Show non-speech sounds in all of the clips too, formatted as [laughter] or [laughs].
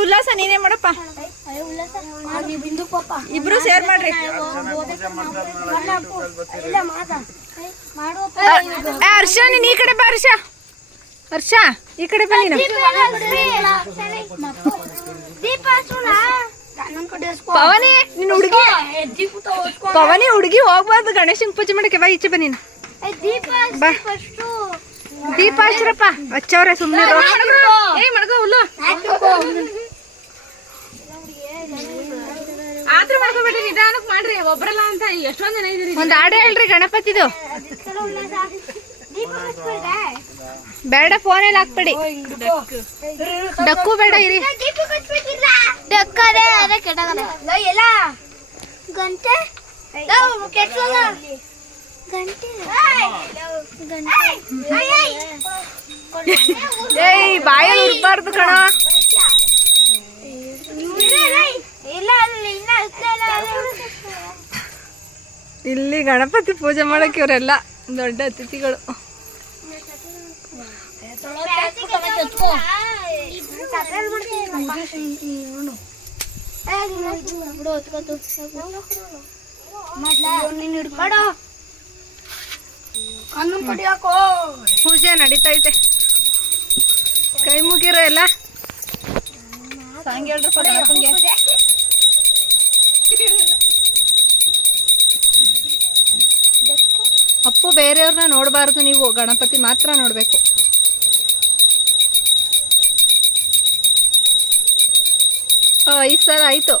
ಉಲ್ಲಾಸ ನೀನೇ ಮಾಡಪ್ಪ. ಇಬ್ರು ಶೇರ್ ಮಾಡ್ರಿ. ಹರ್ಷ ನೀನ್ ಈ ಕಡೆ ಬಾ ಹರ್ಷ. ಹರ್ಷ ಈ ಕಡೆ ಬನ್ನಿ ನೀನು. ನನ್ನ. ಪವನಿ ನಿನ್ ಹುಡುಗಿ ಪವನಿ ಹುಡುಗಿ ಹೋಗ್ಬಾರ್ದು. ಗಣೇಶನ್ ಪೂಜೆ ಮಾಡಕ್ಕೆ ಬಾ ಈಚೆ ಬನ್ನಿ ನೀನು. ದೀಪ ಹಚ್ರಪ್ಪ ಹಚ್ಚವ್ರೆ ಸುಮ್ಮನೆ ಏ ಮಡ್ಗೋ ಹುಲ್ಲು. ಆದ್ರೂ ಮಾಡ್ಕೋಬೇಡ್ರಿ ನಿಧಾನಕ್ ಮಾಡ್ರಿ. ಒಬ್ರಲ್ಲ ಅಂತ ಎಷ್ಟೊಂದ್ ಜನ ಇದೀರಿ ಒಂದ್ ಹಾಡು ಹೇಳ್ರಿ ಗಣಪತಿದು. ಬೇಡ ಫೋನ್ ಎಲ್ಲ ಹಾಕ್ಬೇಡಿ. ಡಕ್ಕು. ಬೇಡ ಇರಿ. ಡಕ್ಕೇ ಅದೇ ಕೆಟ್ಟ. ಗಂಟೆ. ಏಯ್ ಬಾಯಲ್ಲಿ ಇರ್ಬಾರ್ದು ಕಣ. ಇಲ್ಲ ಗಣಪತಿ ಪೂಜೆ ಮಾಡಕ್ಕೆ ಇವರೆಲ್ಲ ದೊಡ್ಡ ಅತಿಥಿಗಳು. ಕಣ್ಣು ಕಡಿಯಾಕೋ ಪೂಜೆ ನಡೀತೈತೆ. ಕೈ ಮುಗಿರೋ ಎಲ್ಲ? ಸಾಂಗ್ ಹೇಳ್ರಪ್ಪ ಗಣಪಂಗೆ ಅಪ್ಪು ಬೇರೆಯವ್ರನ್ನ ನೋಡಬಾರ್ದು ನೀವು ಗಣಪತಿ ಮಾತ್ರ ನೋಡಬೇಕು. ಐದು ಸಲ ಆಯ್ತು.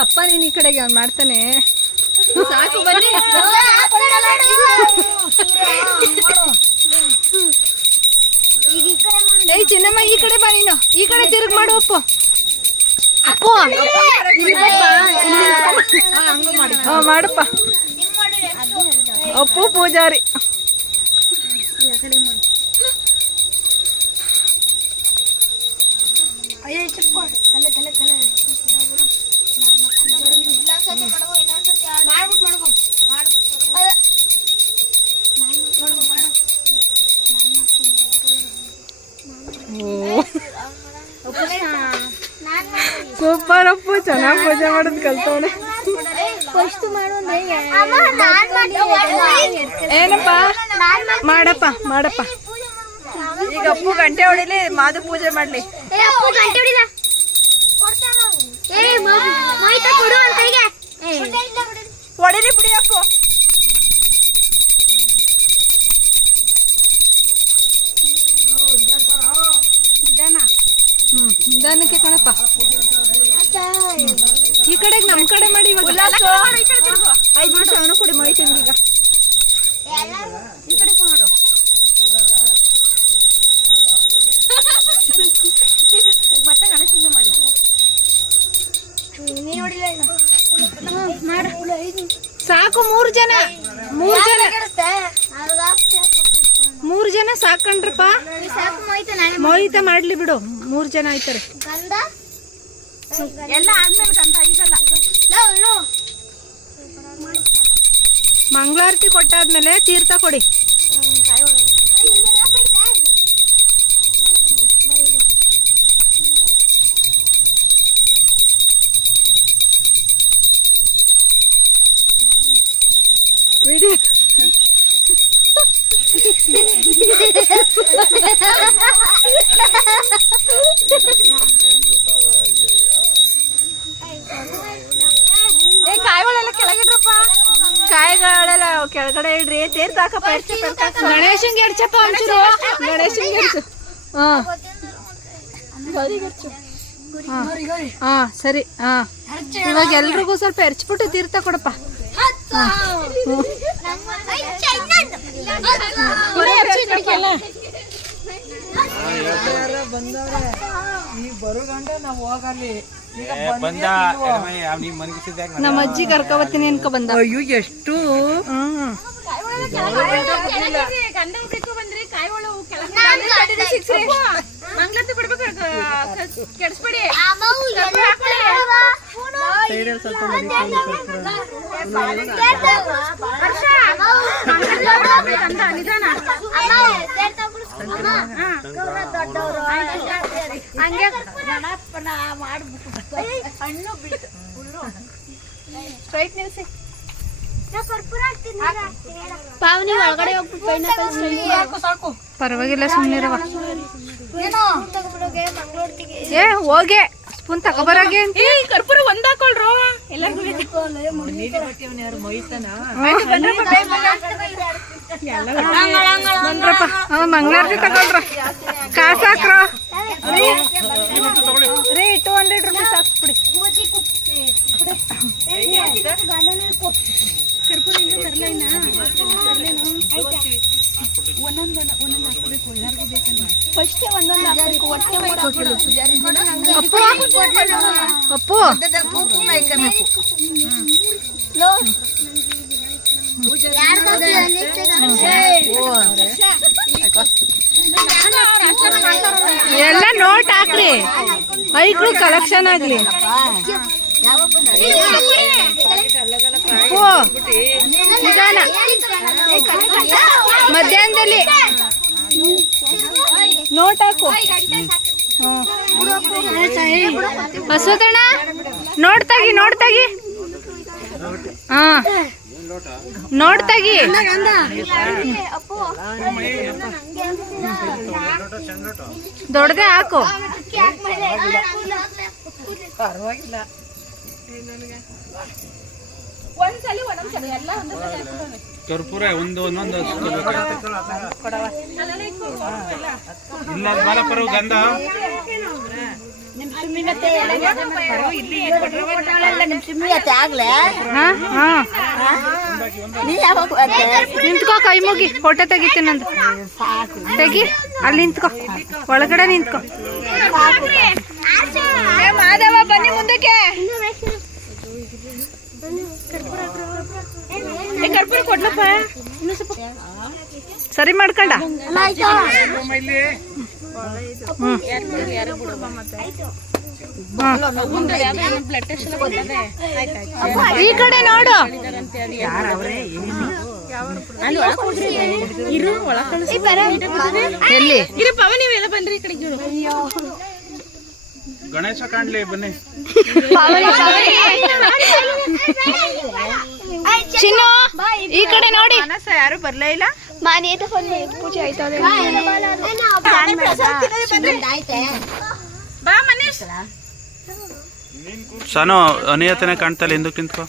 ಬಪ್ಪ ನೀನ್ ಈ ಕಡೆಗೆ ಅವ್ನು ಮಾಡ್ತಾನೆ. ಸಾಕು ಬನ್ನಿ. ಏಯ್ ಚಿನ್ನಮ್ಮ ಈ ಕಡೆ ಬಾ ನೀನು. ಈ ಕಡೆ ತಿರುಗ್ ಮಾಡು ಅಪ್ಪು ಅಪ್ಪು. ಹಾ ಮಾಡಪ್ಪ. ಅಪ್ಪು ಪೂಜಾರಿ. ಅಯ್ಯೋ ಚಿಕ್ಕ ತಲೆ ತಲೆ ತಲೆ. ಚೆನ್ನಾಗಿ ಪೂಜೆ ಮಾಡೋದು ಕಲ್ತವನೆ. ಏನಪ್ಪ? ಮಾಡಪ್ಪ ಮಾಡಪ್ಪ. ಈಗ ಅಪ್ಪು ಗಂಟೆ ಹೊಡಿಲಿ, ಮಾದು ಪೂಜೆ ಮಾಡ್ಲಿ. ಗಂಟೆ ಈ ಕಡೆ ಈಗ ಮತ್ತೆ ಗಣೇಶನ ಮಾಡಿ. ಸಾಕು ಮೂರು ಜನ. ಮೂರು ಜನ. ಮೂರ್ ಜನ ಸಾಕಂಡ್ರಪ್ಪ. ಮೋಹಿತ ಮಾಡ್ಲಿ ಬಿಡು. ಮೂರು ಜನ ಆಯ್ತಾರೆ. ಎಲ್ಲ ಆದ್ಮೇಲೆ ಗಂಧ ಈಗಲ್ಲ. ಮಂಗಳಾರತಿ ಕೊಟ್ಟಾದ್ಮೇಲೆ ತೀರ್ಥ ಕೊಡಿ. ಬಿಡಿ [laughs] ಕೆಳಗಡೆ ಇಡ್ರಿ. ತೇರ್ತ ಹಾಕಪ್ಪ ಗಣೇಶನ್ಗೆ ಎಡ್ಚಪ್ಪ ಒಂಚೂರು. ಗಣೇಶಂಗೆ ಎಡ್ಚು ಹಾ. ಹಾ. ಹಾ ಸರಿ. ಹಾ. ಇವಾಗ ಎಲ್ರಿಗೂ ಸ್ವಲ್ಪ ಎರ್ಚ್ಬಿಟ್ಟು ತೀರ್ಥ ಕೊಡಪ್ಪ. ನಮ್ಮ ಅಜ್ಜಿ ಕರ್ಕೊಬತ್ತೀನಿ ಅನ್ಕೊ ಬಂದ ಅಯ್ಯೋ ಎಷ್ಟು. ಹ್ಮ್ ಗಂಧ ಹುಡ್ಕೊ ಬಂದ್ರಿ ಕಾಯಿ ಒಳ ಮಂಗ್ಲತ್ತಿ ಬಿಡ್ಬೇಕು ಕೆಡ್ಸ್ಬೇಡಿ ಅಮ್ಮ ಸ್ಟ್ರೈಟ್ ನಿಲ್ಸಿ ಪಾವನಿ ಒಳಗಡೆ ಹೋಗ್ಬಿಟ್ಟು ಪರವಾಗಿಲ್ಲ ಸುಮ್ಮನಿರವ ಏ ಹೋಗೆ. ಸ್ಪೂನ್ ತಗೋಬರಾಗೆ ಕರ್ಪೂರ ಒಂದ್ ಹಾಕೊಳ್ರು. ಮಂಗಳಾರತಿ ತಗೊಳ್ರ. ಕಾಸು ಹಾಕ್ರ. ರೀ ಟೂ ಹಂಡ್ರೆಡ್ ರುಪೀಸ್ ಹಾಕ್ಬಿಡಿ ಫಸ್ಟ್ ಒಂದೊಂದು ಹಾಕ್ಬೇಕು ಹೊಟ್ಟೆ ಅಪ್ಪು. ಅಪ್ಪು. ಎಲ್ಲ ನೋಟ್ ಹಾಕ್ರಿ. ಐಕ್ಳು ಕಲೆಕ್ಷನ್ ಆಗ್ಲಿ. ಅಪ್ಪು ನಿಧಾನ ಮಧ್ಯಾಹ್ನದಲ್ಲಿ ನೋಟ್ ಹಾಕು. ನೋಡ್ತಾಗಿ ನೋಡ್ತಾಗಿ ಹಾ. ನೋಡ್ತಾಗಿ ದೊಡ್ಡದೇ ಹಾಕು. ಒಂದ್ಸಲಿ ಒಂದೊಂದ್ ಸಲ ಎಲ್ಲ ಒಂದೊಂದ್ ಸಲ ಹಾಕ್ಬಿಡೋಣ. ಕರ್ಪೂರ ಒಂದು ಒಂದೊಂದು. ಇಲ್ಲ ಬಾಲಪರು ಗಂಧ ಹಾ ಹಾ ನಿಂತ್ಕೋ ಕೈ ಮುಗಿ ಫೋಟೋ ತೆಗಿತೀನಿ ನಂದು. ತೆಗಿ ಅಲ್ಲಿ ನಿಂತ್ಕೋ. ಒಳಗಡೆ ನಿಂತ್ಕೋ ಏ ಮಾಧವ ಬನ್ನಿ ಮುಂದಕ್ಕೆ ಏ ಕರ್ಪೂರ ಕೊಡ್ಲಪ್ಪ ಸರಿ ಮಾಡ್ಕೊಂಡ? ಈ ಕಡೆ ನೋಡು. ಎಲ್ಲಿ? ಬನ್ರಿ ಈ ಕಡೆಗೆ ಗಣೇಶ ಕಾಣ್ಲಿ ಬನ್ನಿ. ಕಡೆ ನೋಡಿ. ಯಾರು ಬರ್ಲೇ ಇಲ್ಲ. ಪೂಜೆ ಆಯ್ತದೆ ಬಾ ಮನೀಶ್. ಸಾನು ಅನಿಯತನೆ ಕಾಣ್ತಲ್ಲ ಹಿಂದಕ್ಕೆ ನಿಂತ್ಕೋ.